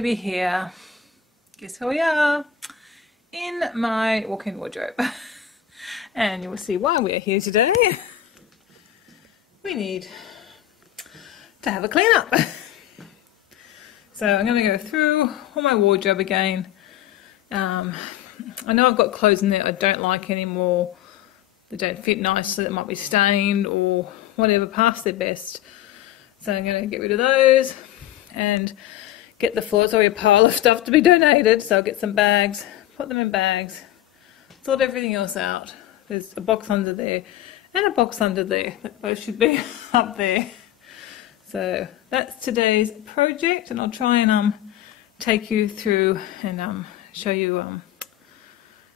to be here. Guess where we are? In my walk-in wardrobe. And you will see why we are here today. We need to have a clean up. So I'm going to go through all my wardrobe again. I know I've got clothes in there I don't like anymore. They don't fit nicely, that might be stained or whatever, past their best. So I'm going to get rid of those and get the floor. It's already a pile of stuff to be donated, so I'll get some bags, put them in bags, sort everything else out. There's a box under there and a box under there. That both should be up there. So that's today's project, and I'll try and take you through and show you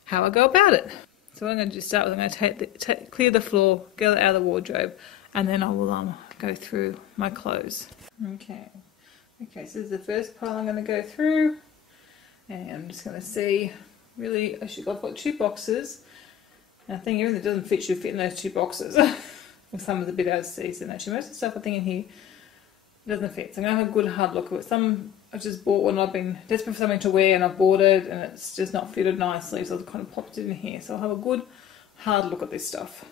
how I go about it. So what I'm going to start with, I'm going to clear the floor, get it out of the wardrobe, and then I will go through my clothes. Okay, so this is the first pile I'm going to go through, and I'm just going to see, really, I've got two boxes, and I think everything that doesn't fit should fit in those two boxes. And some of the bit out of season, actually. Most of the stuff I think in here doesn't fit, so I'm going to have a good hard look at it. Some I've just bought when I've been desperate for something to wear and I've bought it and it's just not fitted nicely, so I've kind of popped it in here. So I'll have a good hard look at this stuff.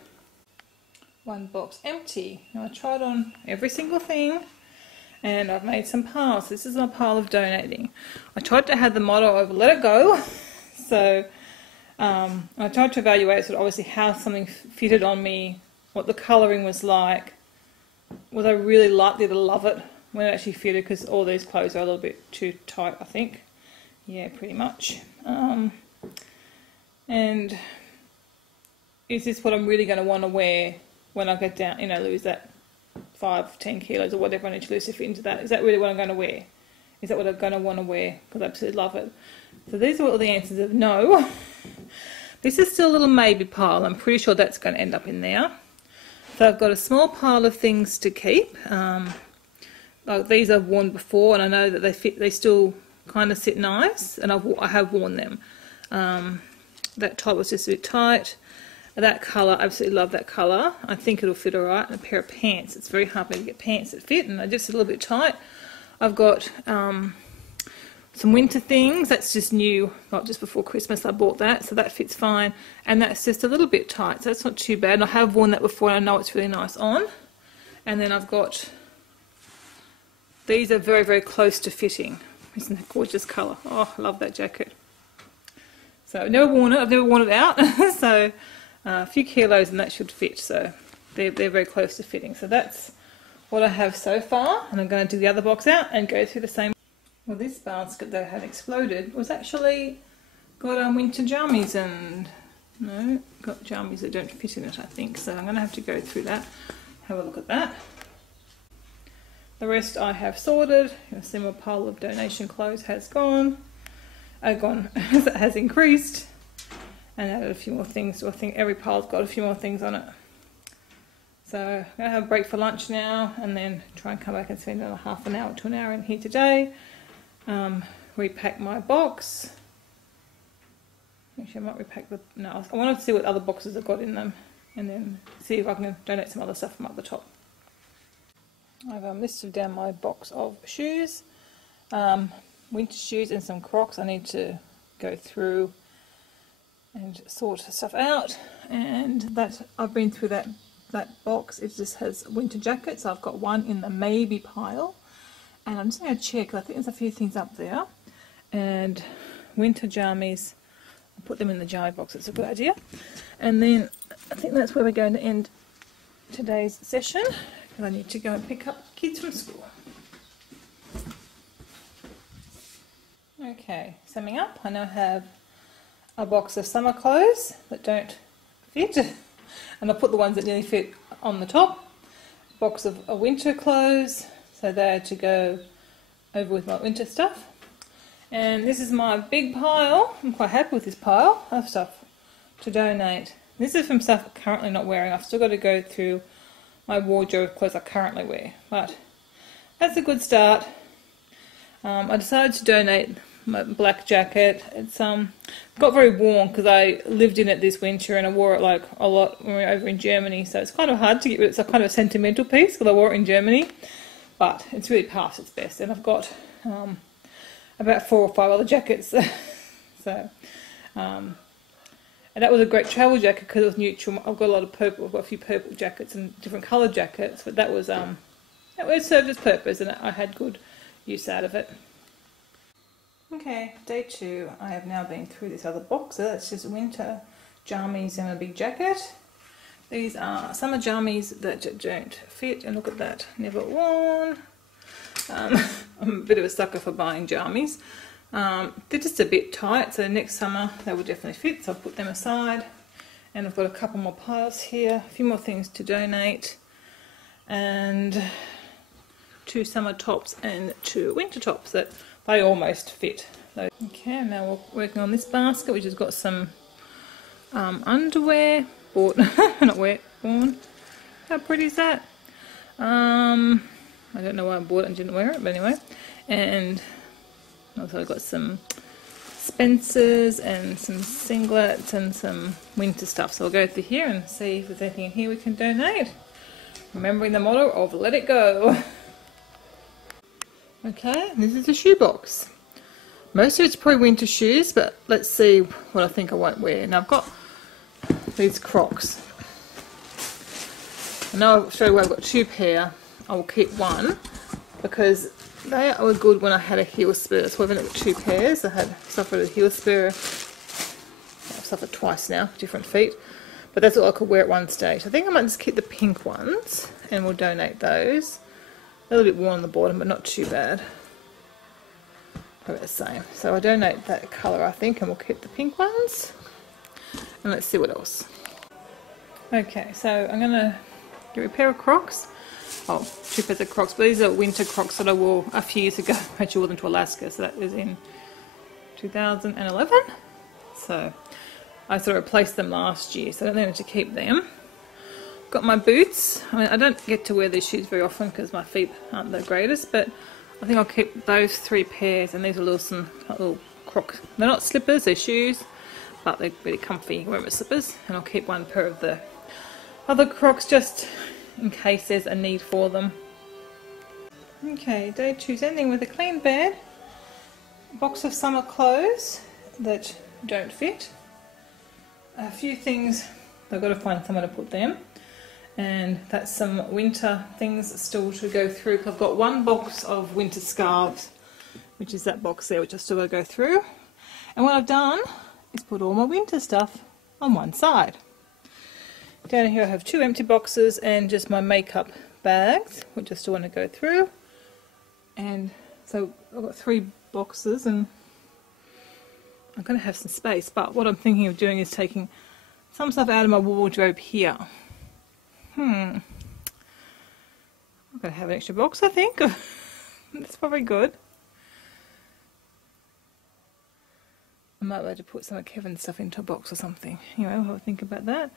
One box empty. Now I tried on every single thing and I've made some piles. This is my pile of donating. I tried to have the motto of let it go. So I tried to evaluate sort of obviously how something fitted on me, what the colouring was like. Was I really likely to love it when it actually fitted, because all these clothes are a little bit too tight, I think. Yeah, pretty much. And is this what I'm really going to want to wear when I get down, lose that 5-10 kilos or whatever I need to lose to fit into that? Is that really what I'm going to wear? Is that what I'm going to want to wear? Because I absolutely love it. So these are all the answers of no. This is still a little maybe pile. I'm pretty sure that's going to end up in there. So I've got a small pile of things to keep. Like these I've worn before, and I know that they fit. They still kind of sit nice, and I have worn them. That top was just a bit tight. That colour, I absolutely love that colour. I think it'll fit alright. And a pair of pants. It's very hard for me to get pants that fit, and they're just a little bit tight. I've got some winter things. That's just new, like just before Christmas I bought that, so that fits fine. And that's just a little bit tight, so that's not too bad. And I have worn that before, and I know it's really nice on. And then I've got, these are very, very close to fitting. Isn't that gorgeous colour? Oh, I love that jacket. So I've never worn it out. So a few kilos and that should fit. So they're very close to fitting. So that's what I have so far. And I'm going to do the other box out and go through the same. Well, this basket that had exploded was actually got winter jammies, and no, got jammies that don't fit in it, I think. So I'm going to have to go through that, have a look at that. The rest I have sorted. You'll see my pile of donation clothes has has increased, and added a few more things. So I think every pile's got a few more things on it. So I'm going to have a break for lunch now, and then try and come back and spend another half an hour to an hour in here today. Repack my box. Actually, I might repack I want to see what other boxes I've got in them, and then see if I can donate some other stuff from up the top. I've listed down my box of shoes, winter shoes and some Crocs. I need to go through and sort stuff out, and that I've been through that box. It just has winter jackets. I've got one in the maybe pile, and I'm just going to check. I think there's a few things up there, and winter jammies. I'll put them in the jammy box. It's a good idea. And then I think that's where we're going to end today's session, because I need to go and pick up kids from school. Okay, summing up, I now have a box of summer clothes that don't fit, and I put the ones that nearly fit on the top. A box of winter clothes, so they're to go over with my winter stuff. And this is my big pile. I'm quite happy with this pile of stuff to donate. This is from stuff I'm currently not wearing. I've still got to go through my wardrobe of clothes I currently wear, but that's a good start. I decided to donate my black jacket. It's got very warm because I lived in it this winter and I wore it like a lot when we were over in Germany, so it's kind of hard to get rid of. It's a kind of a sentimental piece because I wore it in Germany, but it's really past its best. And I've got about 4 or 5 other jackets. So, and that was a great travel jacket because it was neutral. I've got a lot of purple. I've got a few purple jackets and different coloured jackets, but that it served its purpose, and I had good use out of it. Okay, day 2. I have now been through this other box. So that's just winter jammies and a big jacket. These are summer jammies that don't fit, and look at that, never worn. I'm a bit of a sucker for buying jammies. They're just a bit tight, so next summer they will definitely fit, so I'll put them aside. And I've got a couple more piles here, a few more things to donate, and 2 summer tops and 2 winter tops that they almost fit. Okay, now we're working on this basket, which has got some underwear, bought, not worn. How pretty is that? I don't know why I bought it and didn't wear it, but anyway. And also I've got some Spencers and some singlets and some winter stuff. So I'll go through here and see if there's anything in here we can donate. Remembering the motto of let it go. Okay, this is the shoe box. Most of it's probably winter shoes, but let's see what I think I won't wear. Now I've got these Crocs. I know I'll show you where I've got 2 pair. I will keep one because they were good when I had a heel spur. So I've only got 2 pairs. I had suffered a heel spur. I've suffered twice now, different feet. But that's all I could wear at one stage. I think I might just keep the pink ones and we'll donate those. A little bit worn on the bottom, but not too bad. Probably the same. So I'll donate that colour, I think, and we'll keep the pink ones. And let's see what else. Okay, so I'm going to get a pair of Crocs. Oh, 2 pairs of Crocs, but these are winter Crocs that I wore a few years ago. I actually wore them to Alaska, so that was in 2011. So I sort of replaced them last year, so I don't need to keep them. Got my boots. I mean, I don't get to wear these shoes very often because my feet aren't the greatest, but I think I'll keep those 3 pairs, and these are little Crocs. They're not slippers, they're shoes, but they're really comfy wearing with slippers, and I'll keep 1 pair of the other Crocs just in case there's a need for them. Okay, day 2 is ending with a clean bed, a box of summer clothes that don't fit, a few things, I've got to find somewhere to put them, and that's some winter things still to go through. I've got 1 box of winter scarves, which is that box there, which I've still got to go through, and what I've done is put all my winter stuff on one side. Down here I have 2 empty boxes and just my makeup bags, which I still want to go through. And so I've got 3 boxes and I'm going to have some space, but what I'm thinking of doing is taking some stuff out of my wardrobe here. I'm going to have an extra box, I think. That's probably good. I might be able to put some of Kevin's stuff into a box or something. Anyway, I'll have a think about that.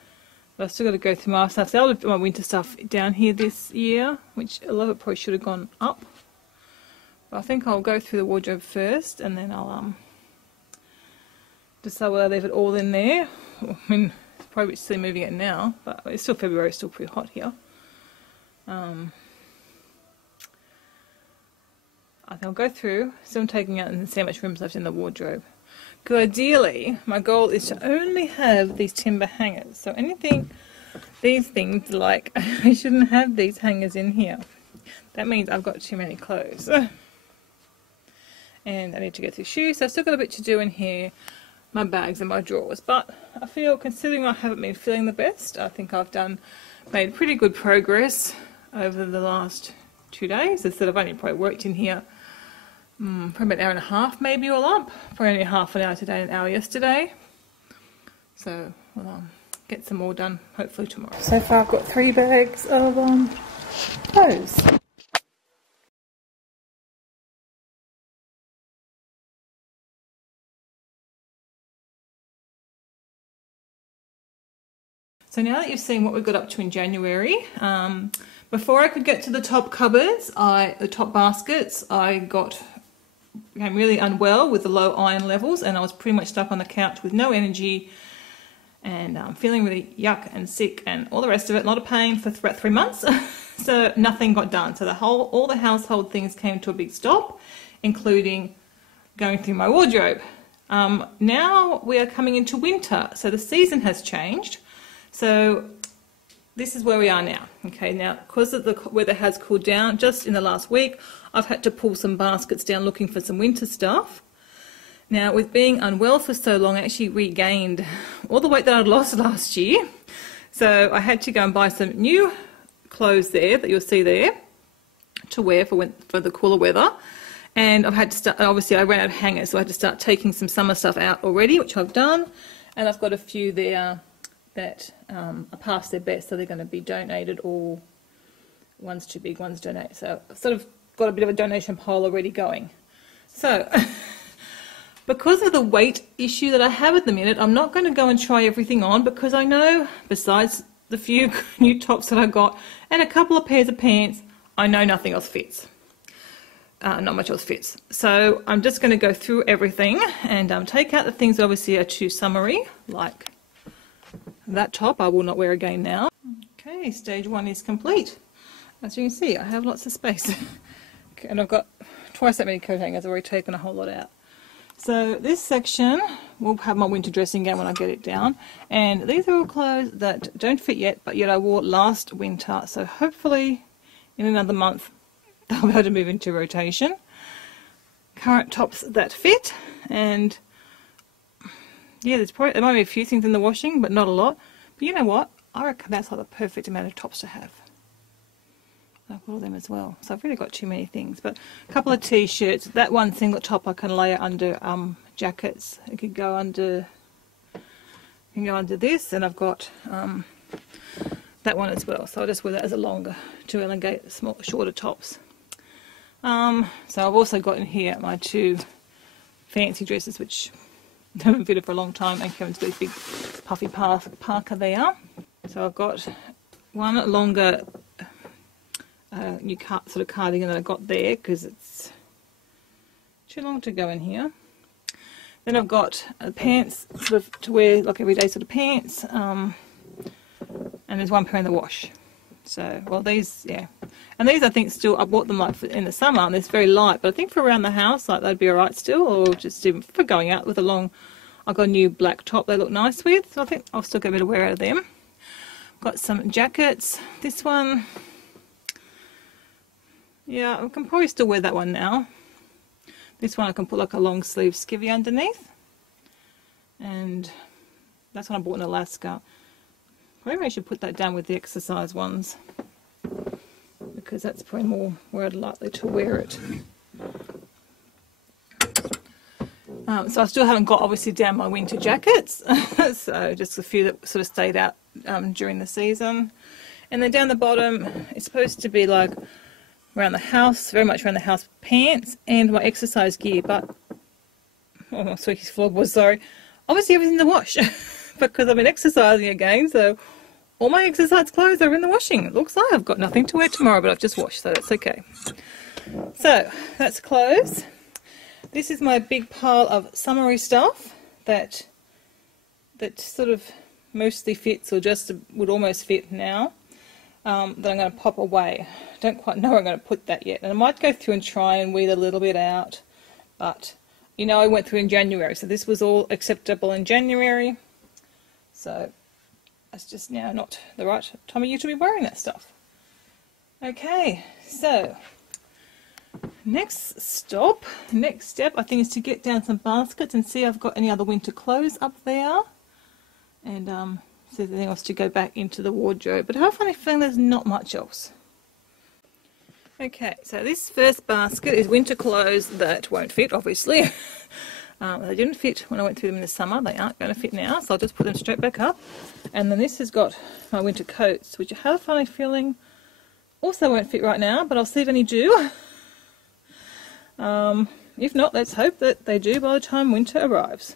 But I've still got to go through my stuff. So I'll put my winter stuff down here this year, which a lot of it probably should have gone up. But I think I'll go through the wardrobe first, and then I'll decide whether I leave it all in there. I mean, it's probably a bit silly moving it now, but it's still February, it's still pretty hot here. I think I'll go through, still taking out and see how much room's left in the wardrobe. Because ideally, my goal is to only have these timber hangers. So anything, these things, like, I shouldn't have these hangers in here. That means I've got too many clothes. And I need to go through shoes. So I've still got a bit to do in here, my bags and my drawers. But I feel, considering I haven't been feeling the best, I think I've made pretty good progress over the last 2 days. Instead of only probably worked in here probably about an hour and a half maybe all up. Probably only half an hour today and an hour yesterday. So we'll get some more done hopefully tomorrow. So far I've got 3 bags of clothes. So now that you've seen what we got up to in January, before I could get to the top cupboards, the top baskets, I became really unwell with the low iron levels, and I was pretty much stuck on the couch with no energy and feeling really yuck and sick and all the rest of it. A lot of pain for about 3 months. So nothing got done. So all the household things came to a big stop, including going through my wardrobe. Now we are coming into winter, so the season has changed. So this is where we are now. Okay, now because the weather has cooled down just in the last week, I've had to pull some baskets down looking for some winter stuff. Now, with being unwell for so long, I actually regained all the weight that I'd lost last year. So I had to go and buy some new clothes there that you'll see there to wear for the cooler weather. And I've had to start, obviously I ran out of hangers, so I had to start taking some summer stuff out already, which I've done. And I've got a few there that are past their best, so they're going to be donated, or one's too big, one's donated. So I've sort of got a bit of a donation pile already going. So because of the weight issue that I have at the minute, I'm not going to go and try everything on, because I know, besides the few new tops that I got and a couple of pairs of pants, I know nothing else fits. Not much else fits. So I'm just going to go through everything and take out the things that obviously are too summery, like that top I will not wear again now. Okay, stage 1 is complete. As you can see, I have lots of space. Okay, and I've got twice that many coat hangers. I've already taken a whole lot out. So this section will have my winter dressing gown when I get it down, and these are all clothes that don't fit yet, but yet I wore last winter, so hopefully in another month they'll be able to move into rotation. Current tops that fit, and yeah, there might be a few things in the washing, but not a lot. But you know what? I reckon that's like the perfect amount of tops to have. I've got all them as well, so I've really got too many things. But a couple of t-shirts, that one singlet top I can layer under jackets. It could go under, this, and I've got that one as well. So I'll just wear that as a longer to elongate shorter tops. So I've also got in here my 2 fancy dresses, which haven't fitted for a long time, and Kevin's got this big puffy parka there. So I've got one longer new sort of cardigan that I got there because it's too long to go in here. Then I've got pants sort of to wear like everyday sort of pants, and there's one pair in the wash. So, well, these, yeah, and these I think still, I bought them like in the summer, and it's very light, but I think for around the house, like they'd be alright still, or just even for going out with a long, I've got a new black top they look nice with, so I think I'll still get a bit of wear out of them. Got some jackets. This one, yeah, I can probably still wear that one now. This one I can put like a long sleeve skivvy underneath, and that's one I bought in Alaska. Maybe I should put that down with the exercise ones, because that's probably more where I'd likely to wear it. So I still haven't got obviously down my winter jackets, so just a few that sort of stayed out during the season. And then down the bottom, it's supposed to be like around the house, very much around the house pants and my exercise gear, but, oh, my Sweetie's vlog was, sorry, obviously everything's in the wash, because I've been exercising again, so all my exercise clothes are in the washing. It looks like I've got nothing to wear tomorrow, but I've just washed, so that's okay. So, that's clothes. This is my big pile of summery stuff that sort of mostly fits, or just would almost fit now, that I'm going to pop away. I don't quite know where I'm going to put that yet, and I might go through and try and weed a little bit out, but you know, I went through in January, so this was all acceptable in January, so it's just now not the right time of year to be wearing that stuff. Okay, so next step I think is to get down some baskets and see if I've got any other winter clothes up there, and see if there's anything else to go back into the wardrobe, but I have a funny feeling there's not much else. Okay, so this first basket is winter clothes that won't fit, obviously. They didn't fit when I went through them in the summer. They aren't going to fit now, so I'll just put them straight back up. And then this has got my winter coats, which I have a funny feeling also won't fit right now, but I'll see if any do. If not, let's hope that they do by the time winter arrives.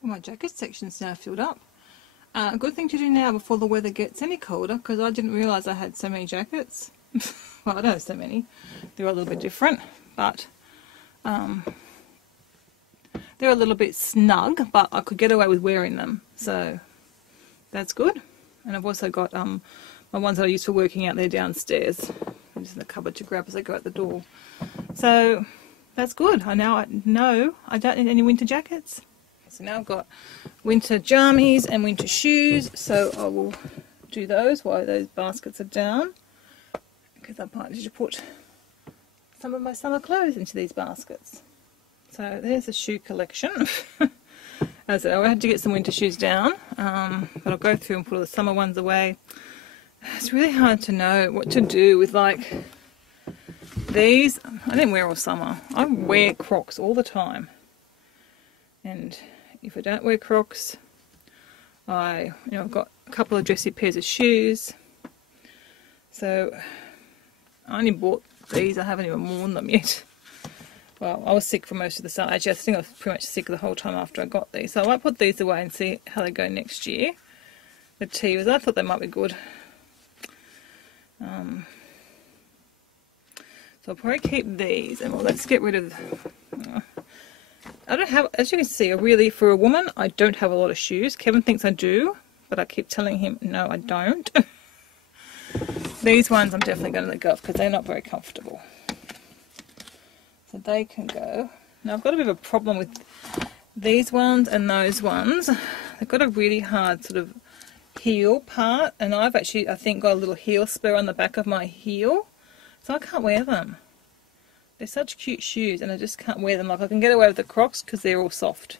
Well, my jacket section's now filled up. A good thing to do now before the weather gets any colder, because I didn't realise I had so many jackets. Well, I don't have so many. They're a little bit different, but they're a little bit snug, but I could get away with wearing them, so that's good. And I've also got my ones that I use for working out there downstairs. I'm just in the cupboard to grab as I go out the door. So that's good. I know I don't need any winter jackets. So now I've got winter jammies and winter shoes, so I will do those while those baskets are down, because I might need to put some of my summer clothes into these baskets. So there's the shoe collection. As I had to get some winter shoes down, but I'll go through and put all the summer ones away. It's really hard to know what to do with like these. I didn't wear all summer. I wear Crocs all the time, and if I don't wear Crocs, I've got a couple of dressy pairs of shoes. So I only bought these. I haven't even worn them yet. Well, I was sick for most of the summer. Actually, I think I was pretty much sick the whole time after I got these. So I might put these away and see how they go next year. The Tevas, I thought they might be good. So I'll probably keep these, and well, let's get rid of. I don't have, as you can see, for a woman, I don't have a lot of shoes. Kevin thinks I do, but I keep telling him no, I don't. These ones I'm definitely going to let go of because they're not very comfortable. So they can go. Now I've got a bit of a problem with these ones and those ones. They've got a really hard sort of heel part, and I've actually, I think, got a little heel spur on the back of my heel, so I can't wear them. They're such cute shoes and I just can't wear them. Like, I can get away with the Crocs because they're all soft.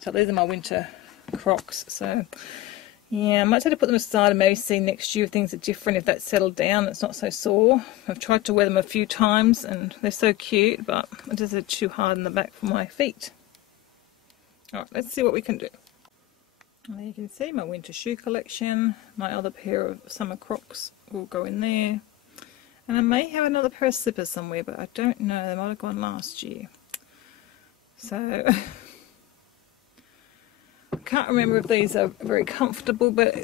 So these are my winter Crocs. So yeah, I might have to put them aside and maybe see next year if things are different, if that's settled down, it's not so sore. I've tried to wear them a few times and they're so cute, but it just is too hard in the back for my feet. Alright, let's see what we can do. And there you can see my winter shoe collection. My other pair of summer Crocs will go in there. And I may have another pair of slippers somewhere, but I don't know. They might have gone last year. So I can't remember if these are very comfortable, but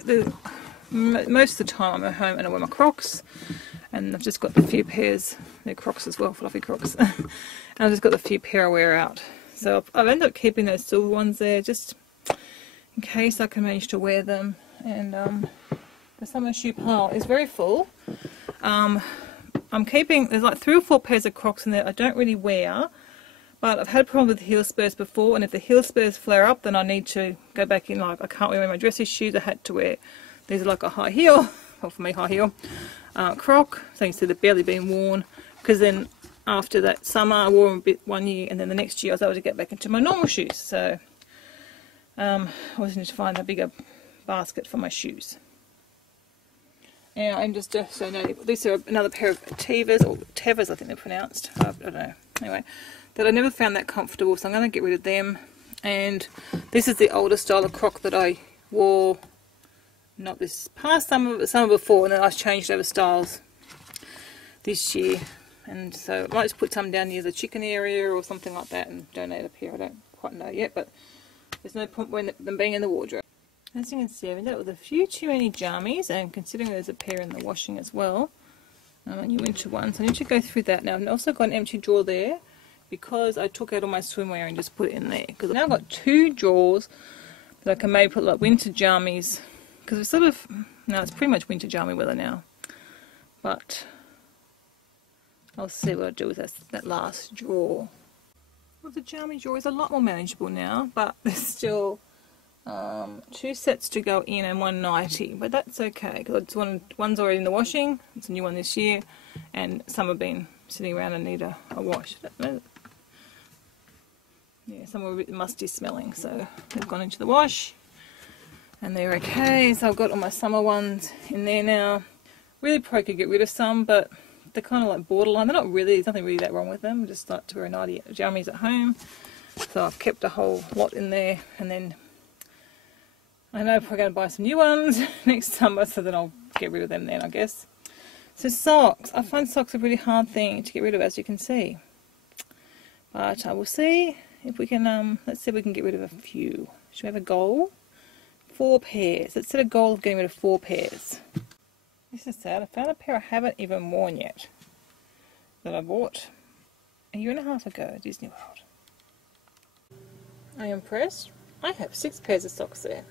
most of the time I'm at home and I wear my Crocs. And I've just got the few pairs. They're Crocs as well, fluffy Crocs. And I've just got the few pair I wear out. So I've ended up keeping those silver ones there just in case I can manage to wear them. And the summer shoe pile is very full. I'm keeping, there's like 3 or 4 pairs of Crocs in there I don't really wear, but I've had a problem with heel spurs before, and if the heel spurs flare up then I need to go back in. Like, I can't wear my dressy shoes, I had to wear, these are like a high heel, well for me high heel, Croc, so you can see they're barely being worn, because then after that summer I wore them a bit one year, and then the next year I was able to get back into my normal shoes. So I always need to find a bigger basket for my shoes. Yeah, I'm just so no. These are another pair of Tevas, or Tevas I think they're pronounced. I don't know. Anyway, that I never found that comfortable, so I'm going to get rid of them. And this is the older style of Croc that I wore, not this past summer, but summer before, and then I changed over styles this year. And so I might just put some down near the chicken area or something like that and donate a pair. I don't quite know yet, but there's no point in them being in the wardrobe. As you can see, I've ended up with a few too many jammies, and considering there's a pair in the washing as well, new winter ones, I need to go through that now. I've also got an empty drawer there because I took out all my swimwear and just put it in there. Because I've now got 2 drawers that I can maybe put like winter jammies, because it's sort of, no, it's pretty much winter jammy weather now. But I'll see what I do with that last drawer. Well, the jammy drawer is a lot more manageable now, but there's still 2 sets to go in and 1 nightie, but that's okay because one's already in the washing. It's a new one this year, and some have been sitting around and need a wash. Yeah, some were a bit musty smelling, so they've gone into the wash and they're okay. So I've got all my summer ones in there now. Really probably could get rid of some, but they're kind of like borderline. They're not really, there's nothing really that wrong with them. I just like to wear nightie jammies at home, so I've kept a whole lot in there. And then I know I'm probably going to buy some new ones next summer, so then I'll get rid of them then, I guess. So socks. I find socks a really hard thing to get rid of, as you can see. But I will see if we can, let's see if we can get rid of a few. Should we have a goal? 4 pairs. Let's set a goal of getting rid of 4 pairs. This is sad. I found a pair I haven't even worn yet that I bought a year and a half ago at Disney World. Are you impressed? I have 6 pairs of socks there.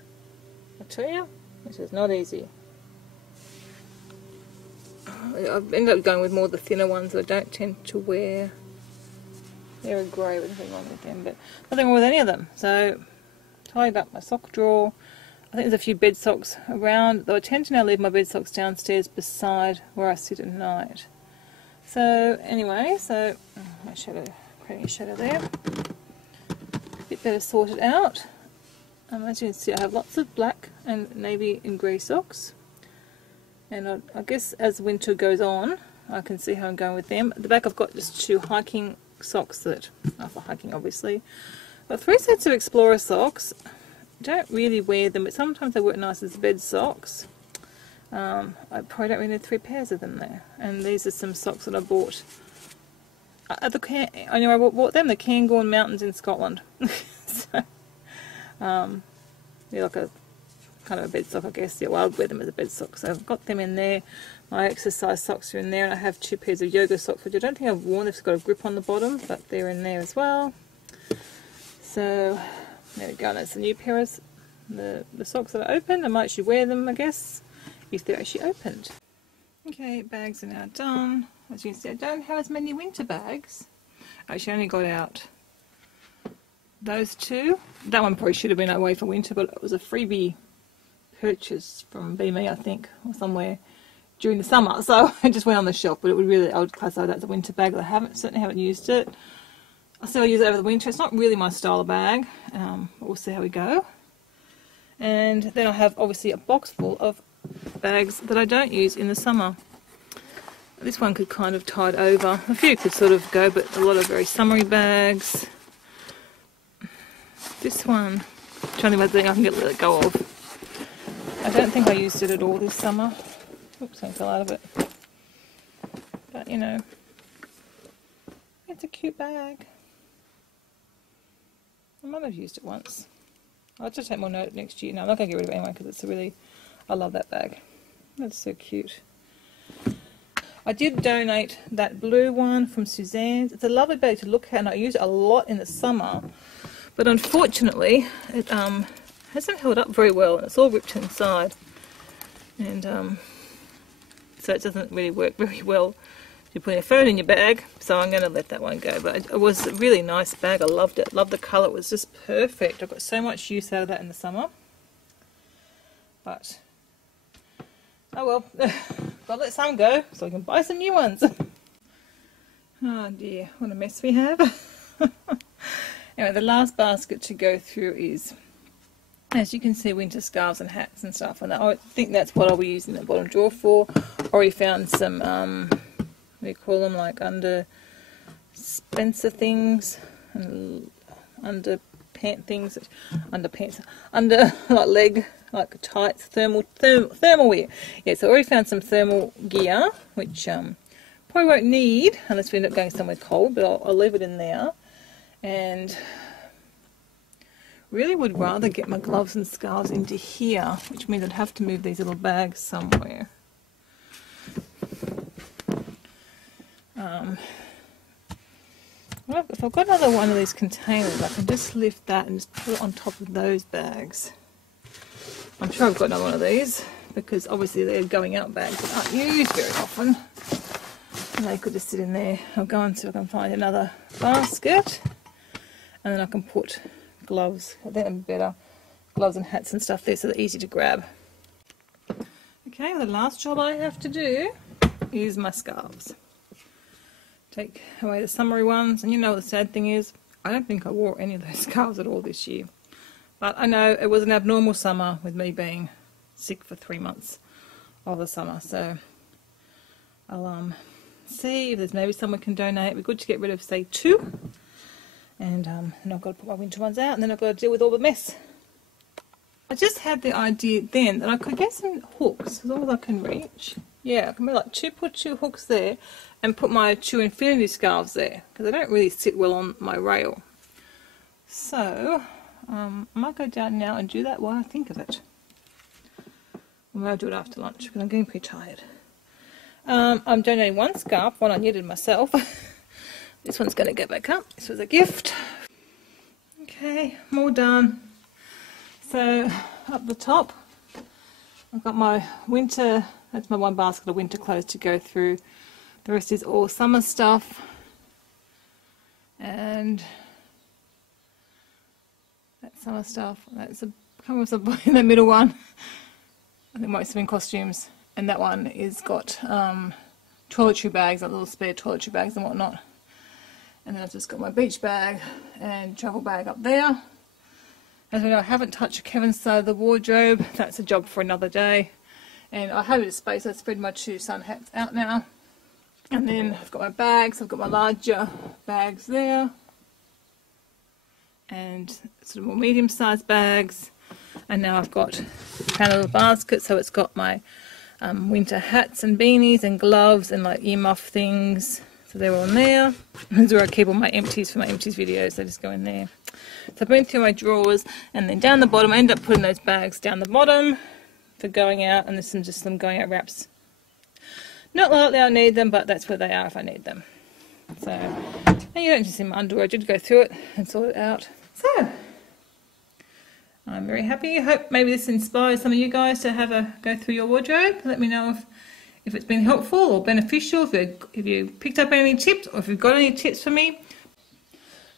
I tell you, this is not easy. I've ended up going with more of the thinner ones that I don't tend to wear They're a grey with nothing wrong with them, but nothing wrong with any of them. So tied up my sock drawer. I think there's a few bed socks around, though I tend to now leave my bed socks downstairs beside where I sit at night. So anyway, my shadow, creating a shadow there. A bit better sorted out. As you can see, I have lots of black and navy and grey socks. And I guess as winter goes on, I can see how I'm going with them. At the back I've got just 2 hiking socks that are for hiking, obviously. But 3 sets of Explorer socks. Don't really wear them, but sometimes they work nice as bed socks. I probably don't really need 3 pairs of them there. And these are some socks that I bought at the I know I bought them, the Cairngorm Mountains in Scotland. So, they're like a kind of a bed sock, I guess. Yeah, well, I'd wear them as a bed sock. So I've got them in there. My exercise socks are in there, and I have 2 pairs of yoga socks, which I don't think I've worn. They've got a grip on the bottom, but they're in there as well. So there we go. That's the new pair of the socks that are open. I might actually wear them, I guess, if they're actually opened. Okay, bags are now done. As you can see, I don't have as many winter bags. I actually only got out those 2. That one probably should have been away for winter, but it was a freebie purchase from BME, I think, or somewhere during the summer. So I just went on the shelf, but it would really, I would classify that as a winter bag. I certainly haven't used it. I'll see if I use it over the winter. It's not really my style of bag. But we'll see how we go. And then I have obviously a box full of bags that I don't use in the summer. This one could kind of tide over. A few could sort of go, but a lot of very summery bags. This one, I'm trying to think I can let it go of. I don't think I used it at all this summer. Oops, I fell out of it. But you know, it's a cute bag. I might have used it once. I'll just take more note next year. No, I'm not going to get rid of it anyway because it's a really, I love that bag. That's so cute. I did donate that blue one from Suzanne's. It's a lovely bag to look at, and I use it a lot in the summer. But unfortunately, it hasn't held up very well, and it's all ripped inside. And so it doesn't really work very well if you put your phone in your bag. So I'm going to let that one go. But it was a really nice bag. I loved it. Loved the colour. It was just perfect. I got so much use out of that in the summer. But oh well, gotta let some go so I can buy some new ones. Oh dear, what a mess we have. Anyway, the last basket to go through is, as you can see, winter scarves and hats and stuff, and I think that's what I'll be using the bottom drawer for. Already found some, what do you call them, like under Spencer things, and under pant things, under like leg, like tights, thermal wear. Yeah, so I already found some thermal gear, which probably won't need unless we end up going somewhere cold, but I'll leave it in there. And really would rather get my gloves and scarves into here, which means I'd have to move these little bags somewhere. Well, if I've got another one of these containers, I can just lift that and just put it on top of those bags. I'm sure I've got another one of these, because obviously they're going out bags that aren't used very often. And they could just sit in there. I'll go and see if I can find another basket. And then I can put gloves, I think it'd be better, gloves and hats and stuff there so they're easy to grab. Okay, the last job I have to do is my scarves. Take away the summery ones, and you know what the sad thing is, I don't think I wore any of those scarves at all this year. But I know it was an abnormal summer with me being sick for 3 months of the summer, so I'll see if there's maybe someone can donate. It'd be good to get rid of, say, 2. And then I've got to put my winter ones out, and then I've got to deal with all the mess. I just had the idea then that I could get some hooks, as long as I can reach. Yeah, I can put 2 hooks there and put my 2 infinity scarves there, because they don't really sit well on my rail. So I might go down now and do that while I think of it. Or maybe I'll do it after lunch, because I'm getting pretty tired. I'm donating 1 scarf, one I knitted myself. This one's going to go back up. This was a gift. Okay, I'm all done. So up the top, I've got my winter, that's my 1 basket of winter clothes to go through. The rest is all summer stuff. and that summer stuff. That's a come with in the middle one. I think most of them in costumes, and that one is got toiletry bags, like little spare toiletry bags and whatnot. And then I've just got my beach bag and travel bag up there. As we know, I haven't touched Kevin's side of the wardrobe. That's a job for another day. And I have a bit of space. I spread my 2 sun hats out now. And then I've got my bags. I've got my larger bags there. And sort of more medium-sized bags. And now I've got a little basket. So it's got my winter hats and beanies and gloves and like earmuff things. So they're all in there. This is where I keep all my empties for my empties videos. They just go in there. So I've been through my drawers, and then down the bottom I end up putting those bags down the bottom for going out, and there's just some going out wraps. Not likely I'll need them, but that's where they are if I need them. So, and you don't just see my underwear. I did go through it and sort it out. So, I'm very happy. I hope maybe this inspires some of you guys to have a go through your wardrobe. Let me know if it's been helpful or beneficial, if you picked up any tips, or if you've got any tips for me.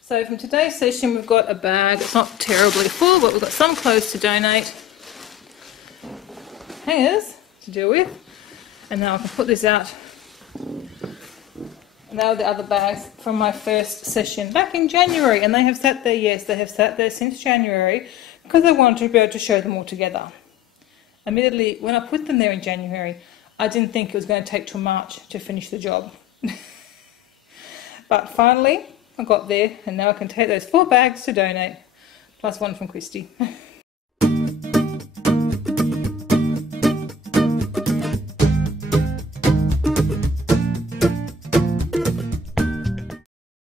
So from today's session, we've got a bag. It's not terribly full, but we've got some clothes to donate, hangers to deal with, and now I can put this out. And they were the other bags from my first session back in January, and they have sat there, yes, they have sat there since January, because I wanted to be able to show them all together. Admittedly, when I put them there in January, I didn't think it was going to take till March to finish the job. But finally, I got there, and now I can take those 4 bags to donate, plus one from Christy.